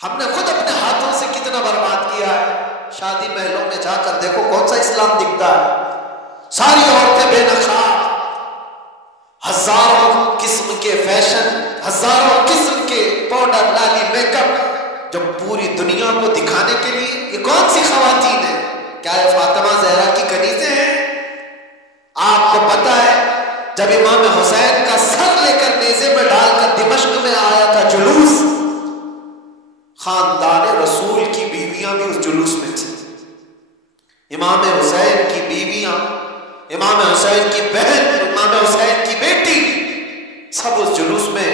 ہم نے خود اپنے ہاتھوں سے کتنا برباد کیا ہے. شادی محلوں میں جا کر دیکھو کون سا اسلام دکھتا ہے. ساری عورتیں بے نقاب، ہزاروں قسم کے فیشن، ہزاروں قسم کے پاؤڈر، لالی، میک اپ، جو پوری دنیا کو دکھانے کے لیے. یہ کون سی خواتین ہیں؟ کیا یہ فاطمہ زہرا کی کنیزیں ہیں؟ آپ کو پتا ہے جب امام حسین کا سر لے کر نیزے میں ڈال کر دمشق میں آیا تھا جلوس، خاندان رسول کی بیویاں بھی اس جلوس میں تھیں. امام حسین کی بیویاں، امام حسین کی بہن، امام حسین کی بیٹی، سب اس جلوس میں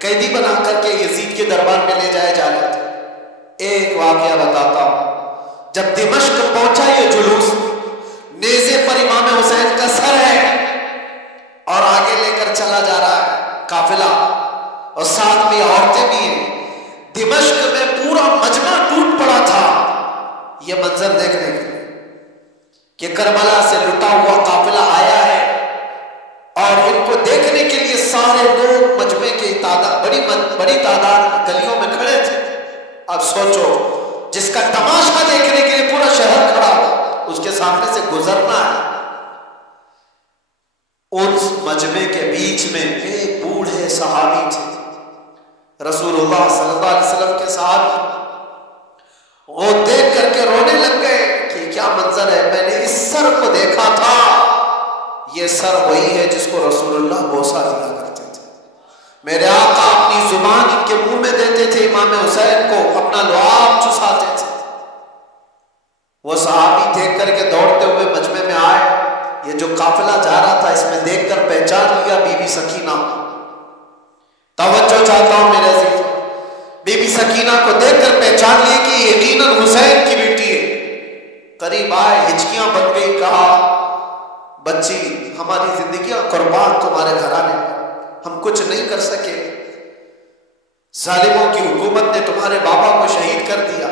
قیدی بنا کر کے یزید کے دربار میں لے جائے جا رہے تھے. ایک واقعہ بتاتا ہوں. جب دمشق پہنچا یہ جلوس، نیزے پر امام حسین کا سر ہے اور آگے لے کر چلا جا رہا ہے قافلہ، اور ساتھ میں عورتیں بھی ہیں. دمشق میں پورا مجمع ٹوٹ پڑا تھا یہ منظر دیکھنے کے لیے کہ کربلا سے لٹا ہوا قافلہ آیا ہے، اور ان کو دیکھنے کے لیے سارے لوگ مجمع کی تعداد، بڑی تعداد گلیوں میں کھڑے تھے. اب سوچو، جس کا تماشا دیکھنے کے لیے پورا شہر کھڑا ہوا، اس کے سامنے سے گزرنا ہے. اس مجمع کے بیچ میں ایک بوڑھے صحابی تھے، رسول اللہ صلی اللہ علیہ وسلم کے صحابی. وہ دیکھ کر کے رونے لگ گئے کہ کیا منظر ہے، میں نے اس سر کو دیکھا تھا، یہ سر وہی ہے جس کو رسول اللہ بوسہ دیا کرتے تھے. میرے آقا اپنی زبان ان کے منہ میں دیتے تھے، امام حسین کو اپنا لعاب چساتے تھے. وہ صحابی دیکھ کر کے دوڑتے ہوئے مجمع میں آئے. یہ جو قافلہ جا رہا تھا اس میں دیکھ کر پہچان لیا بی بی سکینہ. توجہ چاہتا ہوں میرے عزیز، بی بی سکینہ کو دیکھ کر پہچان لی کہ یقیناً حسین کی بیٹی ہے. قریب آئے، ہچکیاں بن گئی، کہا بچی ہماری زندگیاں قربان تمہارے گھرانے میں، ہم کچھ نہیں کر سکے، ظالموں کی حکومت نے تمہارے بابا کو شہید کر دیا.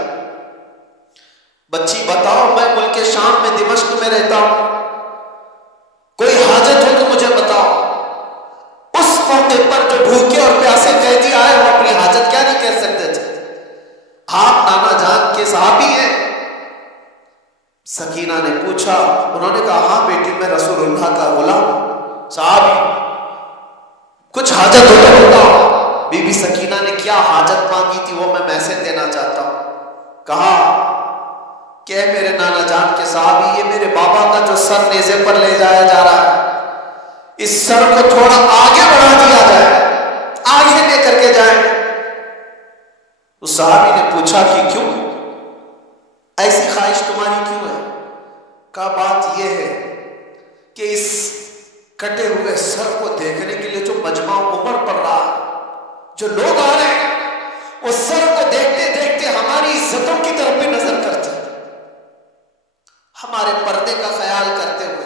بچی بتاؤ، میں ملک شام میں دمشق میں رہتا ہوں، کوئی حاجت ہو تو مجھے بتاؤ. اس موقع پر جو بھوکے اور پیاسے قیدی آئے وہ اپنی حاجت کیا نہیں کہہ سکتے تھے. آپ نانا جان کے صحابی ہیں؟ سکینہ نے پوچھا. انہوں نے کہا ہاں بیٹی، میں رسول اللہ کا غلام. صحابی، کچھ حاجت ہو تو بتاؤ. بی بی سکینہ نے کیا حاجت مانگی تھی وہ میں میسج دینا چاہتا ہوں. کہا کہ میرے نانا جان کے صحابی، یہ میرے بابا کا جو سر نیزے پر لے جایا جا رہا ہے، اس سر کو تھوڑا آگے بڑھا دیا جائے، آگے لے کر کے جائیں. اس صحابی نے پوچھا کہ کیوں، ایسی خواہش تمہاری کیوں ہے؟ کہا بات یہ ہے کہ اس کٹے ہوئے سر کو دیکھنے کے لیے جو مجمع عمر پڑ رہا ہے، جو لوگ آ رہے ہیں، وہ سر کو دیکھتے دیکھتے ہماری عزتوں کی طرف بھی نظر کرتے ہیں، ہمارے پردے کا خیال کرتے ہوئے.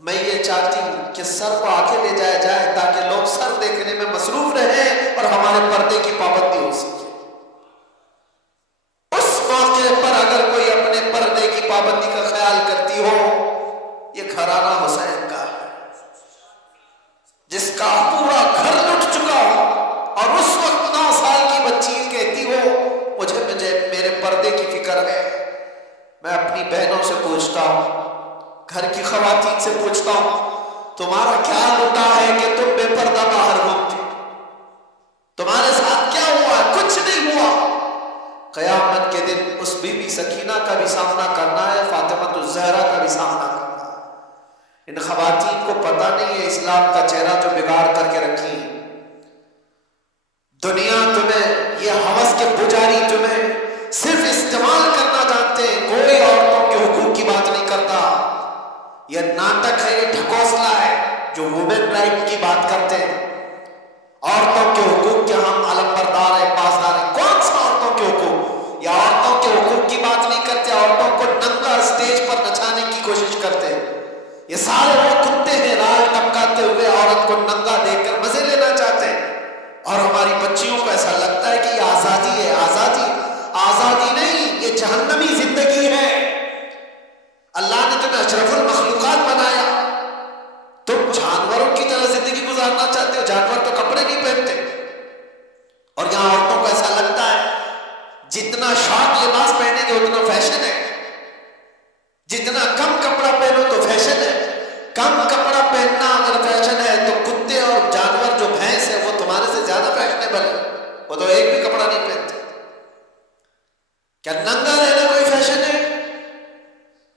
میں یہ چاہتی ہوں کہ سر کو آگے لے جایا جائے تاکہ لوگ سر دیکھنے میں مصروف رہیں اور ہمارے پردے کی پابندی ہو سکے. اس موقع پر اگر کوئی اپنے پردے کی پابندی کا خیال کرتی ہو، یہ گھرانہ حسین کا ہے، جس کا پورا گھر لٹ چکا ہو، اور اس وقت 9 سال کی بچی کہتی ہو مجھے میرے پردے کی فکر ہے. میں اپنی بہنوں سے پوچھتا ہوں، گھر کی خواتین سے پوچھتا ہوں، تمہارا کیا لٹا ہے کہ تم بے پردہ باہر گھومتی؟ تمہارے ساتھ کیا ہوا ہے؟ کچھ نہیں ہوا. قیامت کے دن اس بی بی سکینہ کا بھی سامنا کرنا ہے، فاطمہ الزہرا کا بھی سامنا کرنا ہے. ان خواتین کو پتہ نہیں ہے اسلام کا چہرہ جو بگاڑ کر کے رکھی ہے. دنیا تمہیں، یہ ہوس کے پجاری تمہیں صرف استعمال کرنا جانتے ہیں، کوئی عورتوں کے حقوق کی بات نہیں کرتا. یہ ناٹک ہے، یہ ڈھکوسلا ہے جو وومن رائٹ کی بات کرتے ہیں. عورتوں کے حقوق کے ہم علم بردار ہیں، پاسدار ہیں. کون سا عورتوں کے حقوق؟ یہ عورتوں کے حقوق کی بات نہیں کرتے، عورتوں کو ننگا اسٹیج پر نچانے کی کوشش کرتے ہیں. یہ سارے وہ کتے ہیں رال ٹپکاتے ہوئے عورت کو ننگا دیکھ کر مزے لینا چاہتے ہیں. اور ہماری بچیوں کو ایسا لگتا ہے کہ یہ آزادی ہے. آزادی نہیں، یہ جہنمی زندگی ہے. اللہ نے تمہیں اشرف المخلوقات بنایا، تم جانوروں کی طرح زندگی گزارنا چاہتے ہو. جانور تو کپڑے نہیں پہنتے. اور یہاں عورتوں کو ایسا لگتا ہے پہنیں گے اتنا فیشن ہے. جتنا کم کپڑا پہنو تو فیشن ہے. کم کپڑا پہننا اگر فیشن ہے تو کتے اور جانور جو بھینس ہے وہ تمہارے سے زیادہ فیشنیبل ہے. وہ تو ایک بھی کپڑا نہیں پہنتے. کیا ننگا رہنا کوئی فیشن ہے؟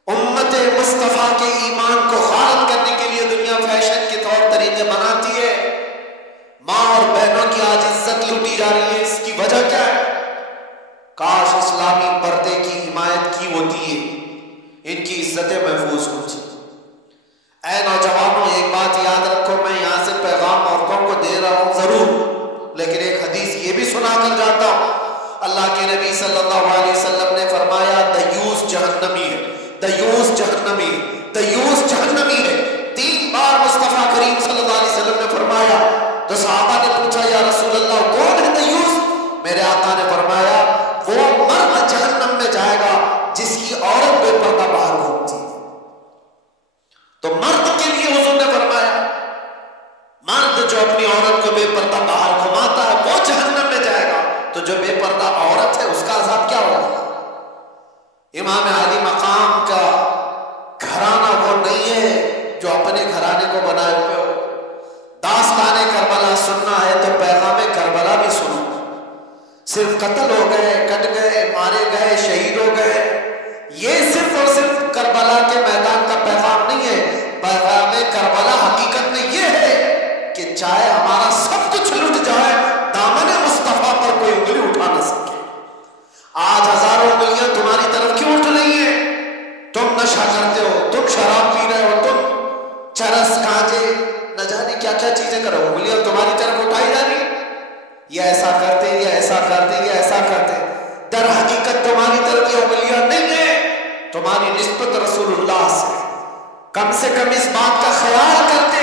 امت مصطفیٰ کے ایمان کو غارت کرنے کے لیے دنیا فیشن کے طور طریقے بناتی ہے. ماں اور بہنوں کی آج عزت لوٹی جا رہی ہے. اس کی وجہ کیا ہے؟ کاش اسلامی پردے کی حمایت کی ہوتی ہے, ان کی عزتیں محفوظ ہوتی. اے نوجوانوں, ایک بات یاد رکھو, میں یہاں سے پیغام عورتوں کو دے رہا ہوں ضرور, لیکن ایک حدیث یہ بھی سنا کر جاتا ہوں. اللہ کے نبی صلی اللہ علیہ وسلم نے فرمایا دیوس جہنمی ہے, دیوس جہنمی ہے, دیوس جہنمی ہے. 3 بار مصطفیٰ کریم صلی اللہ علیہ وسلم نے فرمایا. تو صحابہ نے پوچھا یا رسول اللہ کون ہے دیوس؟ میرے آقا نے فرمایا وہ مرد جہنم میں جائے گا جس کی عورت بے پردہ باہر گھومتی ہے. تو مرد کے لیے حضور نے فرمایا مرد جو اپنی عورت کو بے پردہ باہر گھماتا ہے وہ جہنم میں جائے گا, تو جو بے پردہ عورت ہے اس کا عذاب کیا ہوگا؟ امام علی مقام کا گھرانہ وہ نہیں ہے جو اپنے گھرانے کو بنائے ہوئے ہو. داستان کربلا سننا ہے تو پیغام کربلا بھی سنو. صرف قتل ہو گئے, کٹ گئے, مارے گئے, شہید ہو گئے, یہ صرف اور صرف کربلا کے میدان کا پیغام نہیں ہے. پیغام کربلا حقیقت میں یہ ہے کہ چاہے ہمارا سب کچھ لٹ جائے, دامن مصطفیٰ پر کوئی انگلی اٹھا نہ سکے. آج ہزاروں انگلیاں تمہاری طرف کیوں اٹھ رہی ہیں؟ تم نشہ کرتے ہو, تم شراب پی رہے ہو, تم چرس کانجے نہ جانے کیا کیا چیزیں کرو, انگلیاں تمہاری طرف اٹھائی جا رہی. یہ ایسا کرتے, یہ ایسا کرتے, یہ ایسا کرتے. در حقیقت تمہاری طرف یہ انگلیاں نہیں ہیں, تمہاری نسبت رسول اللہ سے. کم سے کم اس بات کا خیال کرتے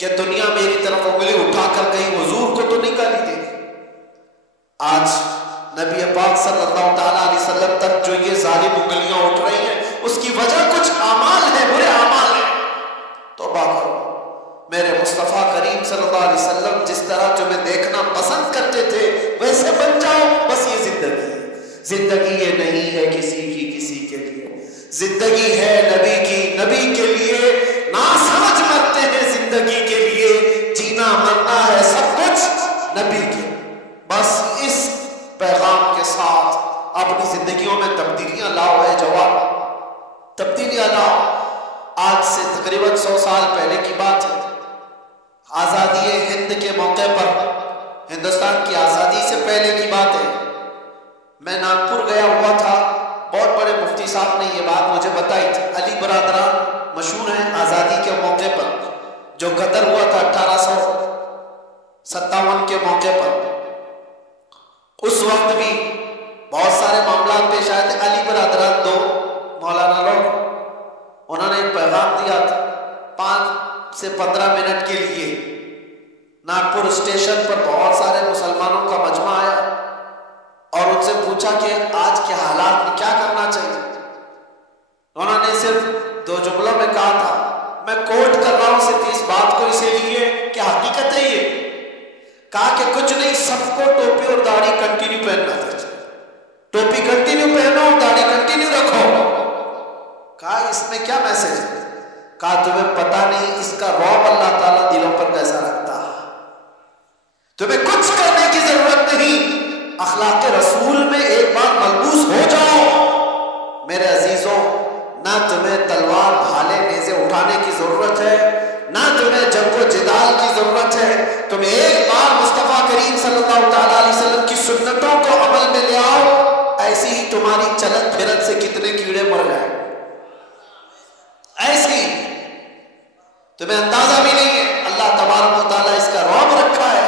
کہ دنیا میری طرف انگلی اٹھا کر کہیں حضور کو تو نہیں گالی دے گی. آج نبی پاک صلی اللہ تعالیٰ علیہ وسلم تک جو یہ ظالم انگلیاں اٹھ رہی ہیں اس کی وجہ کچھ اعمال ہے, برے اعمال ہیں. توبہ کرو. میرے مصطفیٰ کریم صلی اللہ علیہ وسلم جس طرح تمہیں دیکھنا پسند کرتے تھے ویسے بن جاؤ. بس یہ زندگی ہے. زندگی یہ نہیں ہے کسی کی کسی کے لیے, زندگی ہے نبی کی, نبی کے لیے. نہ سمجھ مرتے ہیں زندگی کے لیے, جینا مرنا ہے سب کچھ نبی کے. بس اس پیغام کے ساتھ اپنی زندگیوں میں تبدیلیاں لاؤ. ہے جواب, تبدیلیاں لاؤ. آج سے تقریباً 100 سال پہلے کی بات ہے. آزادی ہند کے موقع پر, ہندوستان کی آزادی سے پہلے کی بات ہے, میں ناگپور گیا ہوا تھا. بہت بڑے مفتی صاحب نے یہ بات مجھے بتائی تھی. علی برادران مشہور ہیں آزادی کے موقع پر. جو غدر ہوا تھا 1857 کے موقع پر, اس وقت بھی بہت سارے معاملات پیش آئے تھے. علی برادران 2 مولانا لوگ, انہوں نے ایک پیغام دیا تھا 5 سے 15 منٹ کے لیے. ناگپور اسٹیشن پر بہت سارے مسلمانوں کا مجمع آیا اور ان سے پوچھا کہ آج کے حالات میں کیا کرنا چاہیے. انہوں نے صرف 2 جملوں میں کہا تھا, میں کوٹ کر رہا ہوں صرف اس بات کو اسی لیے کہ حقیقت ہے یہ. کہا کہ کچھ نہیں, سب کو ٹوپی اور داڑھی کنٹینیو پہننا چاہیے. ٹوپی کنٹینیو پہنو, داڑھی کنٹینیو رکھو. کہا اس میں کیا میسج ہے؟ کہا تمہیں پتہ نہیں اس کا رعب اللہ تعالیٰ دلوں پر کیسا رکھتا ہے. تمہیں کچھ کرنے کی ضرورت نہیں, اخلاق رسول میں ایک بار ملبوس ہو جاؤ. میرے عزیزوں, نہ تمہیں تلوار بھالے نیزے اٹھانے کی ضرورت ہے, نہ تمہیں جنگ و جدال کی ضرورت ہے. تم ایک بار مصطفیٰ کریم صلی اللہ تعالیٰ علیہ وسلم کی سنتوں کو عمل میں لے آؤ, ایسی ہی تمہاری چلت پھرت سے کتنے کیڑے مر جائیں. ایسی تمہیں اندازہ بھی نہیں ہے. اللہ تبارک و تعالیٰ اس کا رعب رکھا ہے,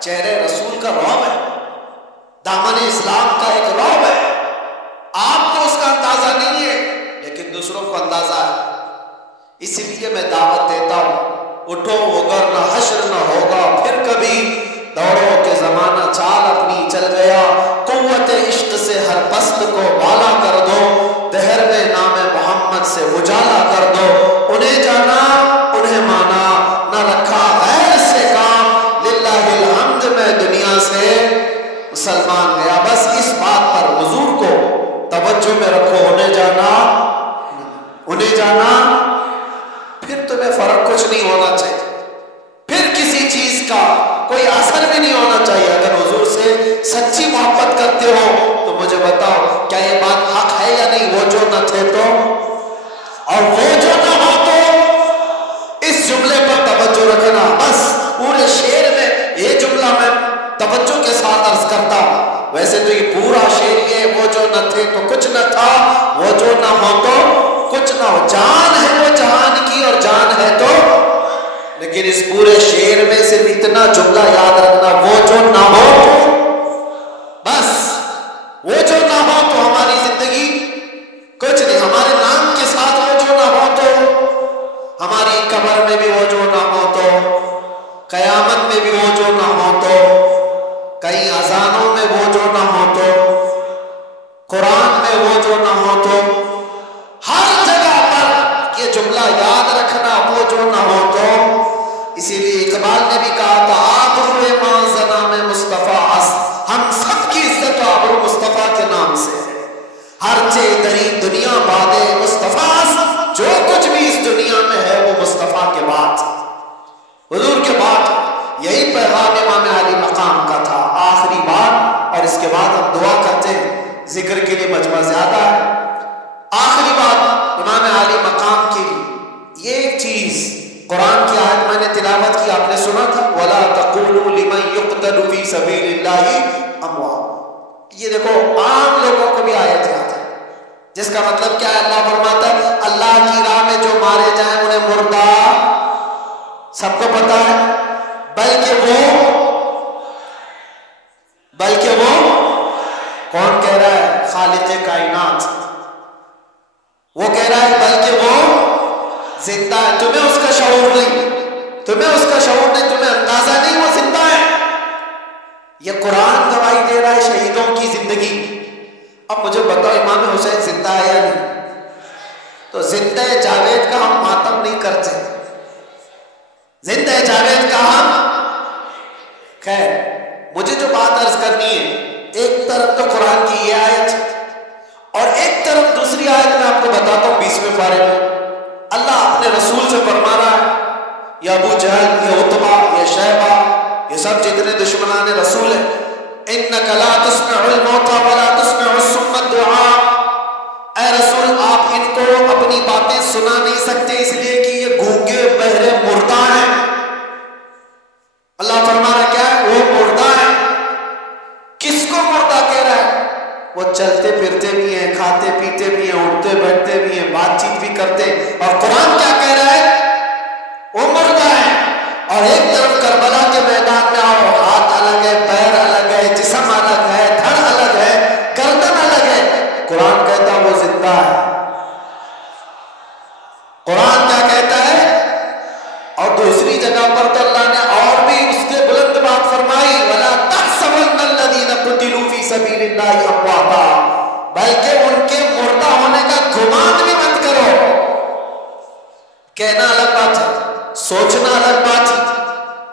چہرے رسول کا رعب ہے, دامن اسلام کا ایک رعب ہے. آپ کو اس کا اندازہ نہیں ہے لیکن دوسروں کو اندازہ ہے. اس لیے میں دعوت دیتا ہوں, اٹھو وگرنہ حشر نہ ہوگا پھر کبھی. دوڑو کہ زمانہ چال اپنی چل گیا, قوت عشق سے ہر پست کو بالا کر دو. دہر میں نام محمد سے اجالا کر دو. انہیں جانا انہیں مانا, نہ رکھا غیر سے کام. للہ الحمد میں دنیا سے مسلمان گیا. بس اس بات پر حضور کو توجہ محبت کرتے ہو تو مجھے بتاؤ کیا یہ بات حق ہے یا نہیں؟ وہ جو نہ تھے تو اور وہ جو نہ ہو تو؟ اس جملے پر توجہ رکھنا. بس پورے شعر میں یہ جملہ میں توجہ کے ساتھ عرض کرتا ہوں. ویسے تو یہ پورا شعر یہ وہ جو نہ تھے تو کچھ نہ تھا، وہ جو نہ ہو تو کچھ نہ ہو. جان ہے وہ جہان کی اور جان ہے تو، لیکن اس پورے شعر میں صرف اتنا جملہ یاد رکھنا، وہ جو نہ ہو تو. بس وہ جو نہ ہو تو ہماری زندگی کچھ نہیں. ہمارے نام کے ساتھ وہ جو نہ ہو تو، ہماری قبر میں بھی وہ جو نہ ہو تو، قیامت میں بھی وہ جو نہ ہو تو، کئی اذانوں میں وہ جو نہ ہو تو، قرآن میں وہ جو نہ ہو تو، ہر جگہ پر یہ جملہ یاد رکھنا، وہ جو نہ ہو تو. اسی لیے اقبال نے بھی کہا تھا آبرو ماں زنا میں مصطفیٰ اس، ہم سب کی عزت و آبرو مصطفیٰ کے نام سے ہے. ہر چے دری دنیا بادے مصطفیٰ اس، جو کچھ بھی اس دنیا میں ہے وہ مصطفیٰ کے بعد، حضور کے بعد. یہی پیغام امام علی مقام کا تھا. آخری بات، اور اس کے بعد ہم دعا کرتے ہیں، ذکر کے لیے مجمع زیادہ ہے. آخری بات امام علی مقام کے لیے یہ ایک چیز، قرآن کی آیت میں نے تلاوت کی، آپ نے سنا تھا وَلَا تَقُولُوا لِمَنْ يُقْتَلُ فِي سَبِيلِ اللَّهِ أَمْوَاتٌ. یہ دیکھو عام لوگوں کو بھی آیت یاد ہے، جس کا مطلب کیا ہے؟ اللہ فرماتا ہے اللہ کی راہ میں جو مارے جائیں انہیں مردہ، سب کو پتا ہے. بلکہ وہ کون کہہ رہا ہے؟ خالق کائنات. وہ کہہ رہا ہے بلکہ وہ زندہ ہے. تمہیں اس کا شعور نہیں، تمہیں اندازہ نہیں، وہ زندہ ہے. یہ قرآن گواہی دے رہا ہے شہیدوں کی زندگی. اب مجھے بتاؤ امام حسین زندہ ہے یا نہیں؟ تو زندہ جاوید کا ہم ماتم نہیں کرتے، زندہ جاوید کا ہم. خیر مجھے جو بات عرض کرنی ہے، ایک طرف تو قرآن کی یہ آیت اور ایک طرف دوسری آیت میں آپ کو بتاتا ہوں 20ویں پارے میں اللہ اپنے رسول سے فرما رہا ہے، یا ابو جہل، یا عتبہ، یا شیبہ، یہ سب جتنے دشمنان رسول ہیں، اِنَّكَ لَا تُسْمِعُ الْمَوْتَى وَلَا تُسْمِعُ الصُّمَّ الدُّعَاءَ. اے رسول آپ ان کو اپنی باتیں سنا نہیں سکتے، اس لیے کہ یہ گونگے بہرے مردہ ہیں. اللہ فرما رہا کیا ہے؟ وہ مردہ ہے. کس کو مردہ کہہ رہا ہے؟ وہ چلتے پھرتے بھی ہیں، کھاتے پیتے بھی ہیں، اٹھتے بیٹھتے بھی ہیں، بات چیت بھی کرتے ہیں. اور قرآن کیا کہہ رہا ہے؟ وہ مردہ ہے. اور ایک طرف کربلا کے میدان میں آؤ، ہاتھ الگ ہے، پیر الگ ہے، جسم الگ ہے، دھڑ الگ ہے، گردن الگ ہے. قرآن کہتا ہے وہ زندہ ہے. قرآن کیا کہتا ہے؟ اور دوسری جگہ پر تو اللہ نے اور بھی اس کے بلند بات فرمائی، وَلَا تَحْسَبَنَّ الَّذِينَ قُتِلُوا فِي سَبِيلِ اللَّهِ أَمْوَاتًا، بلکہ ان کے مردہ ہونے کا گمان بھی مت کرو. کہنا الگ بات ہے، سوچنا الگ بات ہے.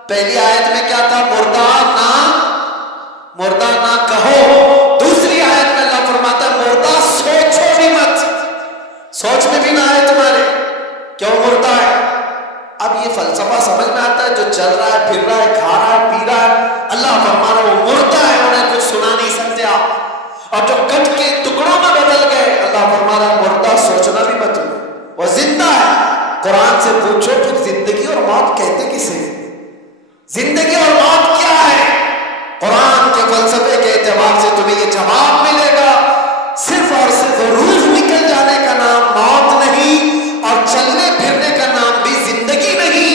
پہلی آیت میں کیا تھا؟ مردہ نہ کہو. دوسری آیت میں اللہ فرماتا ہے مردہ سوچو بھی مت، سوچ میں بھی نہ آئے تمہارے کیوں مردہ ہے. اب یہ فلسفہ سمجھ میں آتا ہے، جو چل رہا ہے، پھر رہا ہے، کھا رہا ہے، پی رہا ہے، اللہ فرما رہا ہے وہ مردہ ہے، انہیں کچھ سنا نہیں سکتے آپ. اور جو کٹ کے ٹکڑوں میں بدل گئے، اللہ فرما رہا ہے مردہ سوچنا بھی مت، وہ زندہ ہے. قرآن سے پوچھو پھر زندگی اور موت کہتے کسے؟ زندگی اور موت کیا ہے؟ قرآن کے فلسفے کے اعتبار سے تمہیں یہ جواب ملے گا، صرف اور صرف روح نکل جانے کا نام موت نہیں، اور چلنے پھرنے کا نام بھی زندگی نہیں.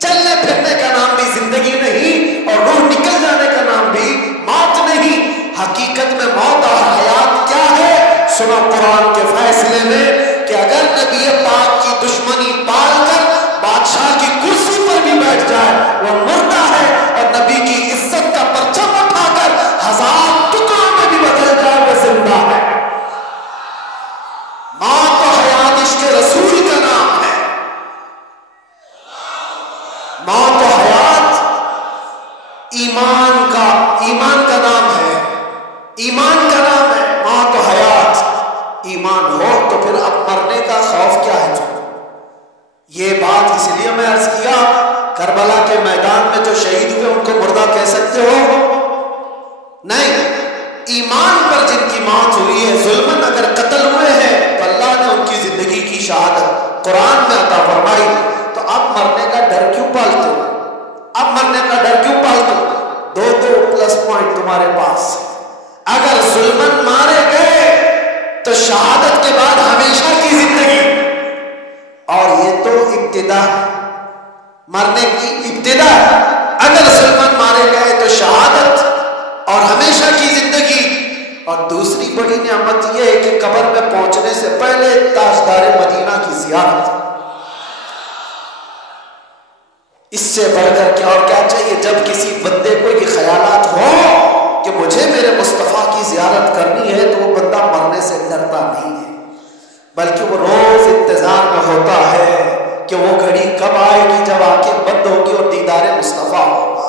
چلنے پھرنے کا نام بھی زندگی نہیں، اور روح نکل جانے کا نام بھی موت نہیں. حقیقت میں موت اور حیات کیا ہے؟ سنو قرآن کے فیصلے میں کہ اگر نبی پاک کی دشمنی پال کر بادشاہ کی کرسی پر بھی بیٹھ جائے وہ مردہ ہے، اور نبی کی عزت کا پرچم اٹھا کر 1000 ٹکڑوں میں بھی بدل جائے وہ زندہ ہے. موت و حیات عشق رسول کا نام ہے. موت و حیات ایمان کا نام ہے، ایمان کا نام ہے. موت و حیات ایمان ہو تو پھر اب مرنے کا خوف کیا ہے تم؟ یہ بات اس لیے میں عرض کیا، کربلا کے میدان میں جو شہید ہوئے ان کو مردہ کہہ سکتے ہو؟ نہیں. ایمان پر جن کی موت ہوئی ہے، ظلمن اگر قتل ہوئے ہیں تو اللہ نے ان کی زندگی کی شہادت قرآن میں عطا فرمائی. تو اب مرنے کا ڈر کیوں پالتے ہو؟ اب مرنے کا ڈر کیوں پالتے ہو؟ دو پلس پوائنٹ تمہارے پاس. اگر ظلمن مارے گئے تو شہادت کے بعد ہمیشہ کی زندگی، اور یہ تو ابتدا ہے، مرنے کی ابتدا ہے. اگر ظلمن مارے گئے تو شہادت اور ہمیشہ کی زندگی. اور دوسری بڑی نعمت یہ ہے کہ قبر میں پہنچنے سے پہلے تاجدار مدینہ کی زیارت. اس سے بڑھ کر کیا اور کیا چاہیے؟ جب کسی بندے کو یہ خیالات ہو کہ مجھے میرے مصطفیٰ کی زیارت کرنی ہے تو وہ بندہ مرنے سے ڈرتا نہیں ہے، بلکہ وہ روز انتظار میں ہوتا ہے کہ وہ گھڑی کب آئے گی جب آنکھیں بند ہوگی اور دیدار مصطفیٰ ہوگا.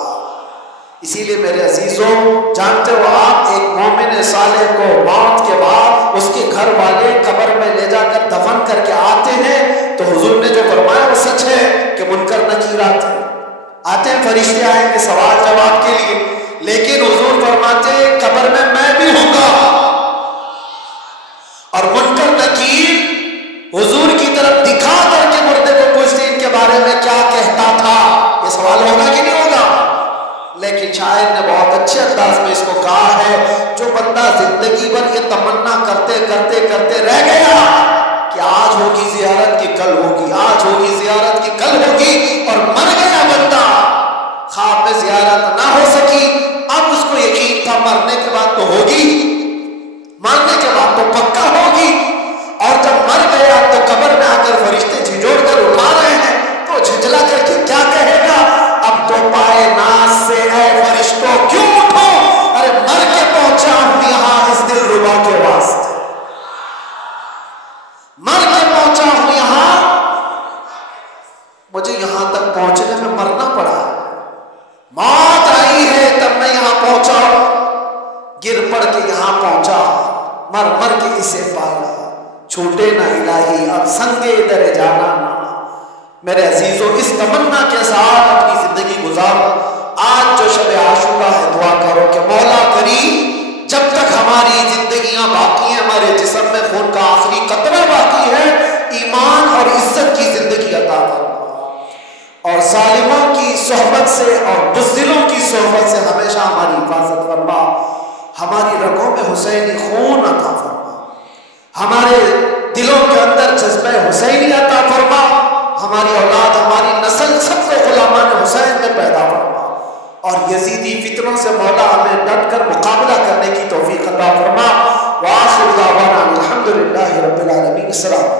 اسی لیے میرے عزیزوں، جانتے ہو آپ ایک مومن صالح کو موت کے بعد اس کے گھر والے قبر میں لے جا کر دفن کر کے آتے ہیں تو حضور نے جو فرمایا وہ سچ ہے کہ منکر نکیر آتے ہیں، فرشتے آئیں گے سوال جواب کے لیے، لیکن حضور فرماتے ہیں قبر میں بھی ہوں گا. اور منکر نکیر حضور کی طرف دکھا کر کے مردے کو پوچھتے ان کے بارے میں کیا کہتا تھا. یہ سوال ہوگا کہ نہیں ہوگا؟ لیکن شاعر نے بہت اچھے انداز میں اس کو کہا ہے، جو بندہ زندگی بھر یہ تمنا کرتے کرتے کرتے رہ گیا کہ آج ہوگی زیارت کی کل ہوگی، آج ہوگی زیارت کی کل ہوگی، اور مر گیا بندہ، خواب میں زیارت نہ ہو سکی، اب اس کو یقین تھا مرنے کے بعد تو ہوگی، مرنے کے بعد تو پکا ہوگی، اور جب مر گیا تو قبر میں آ کر فرشتے جھنجھوڑ کر اٹھا رہے ہیں تو جھنجلا کر کے کیا کہے گا؟ اب تو پائے ناز سے اے فرشتوں کیوں اٹھو، ارے مر کے پہنچا ہوں یہاں اس دل ربا کے واسطے، مر کے پہنچا ہوں یہاں، مجھے یہاں تک پہنچنے میں مرنا پڑا، موت آئی ہے تب میں یہاں پہنچا، گر پڑ کے یہاں پہنچا، مر مر کے اسے پایا، چھوٹے نہ الہی اب سنگے در جانا. میرے عزیزوں، اس تمنا کے ساتھ اپنی زندگی گزارو. آج جو شب عاشورہ ہے، دعا کرو کہ مولا کریم جب تک ہماری زندگیاں باقی ہیں، ہمارے جسم میں خون کا آخری قطرہ باقی ہے، ایمان اور عزت کی زندگی عطا فرما، اور ظالموں کی صحبت سے اور بزدلوں کی صحبت سے ہمیشہ ہماری حفاظت فرما. ہماری رگوں میں حسینی خون عطا فرما، ہمارے دلوں کے اندر جذبہ حسینی عطا فرما، ہماری اولاد ہماری نسل سب کو غلامان حسین میں پیدا فرما، اور یزیدی فتنوں سے مولا ہمیں ڈٹ کر مقابلہ کرنے کی توفیق عطا فرما. وآخر دعوانا الحمدللہ رب العالمین. السلام.